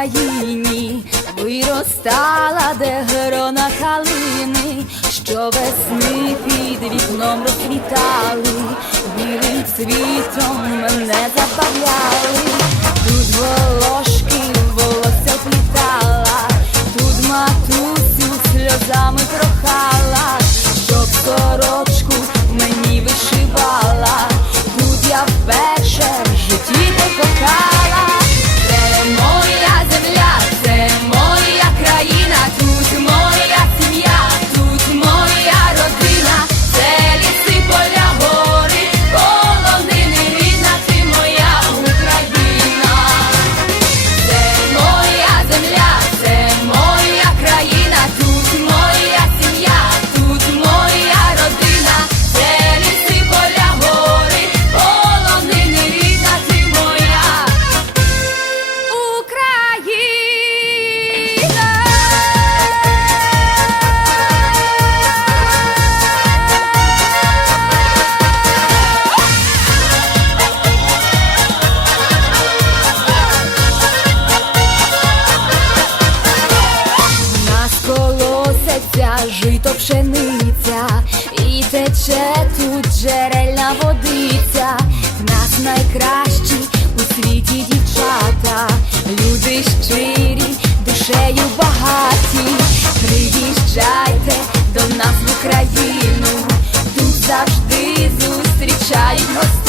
країні виростала, де грона халини, що весни під вікном розквітали, білим цвітом мене. найкращі у світі дівчата, люди щирі, душею багаті, приїжджайте до нас в Україну, тут завжди зустрічають гостей.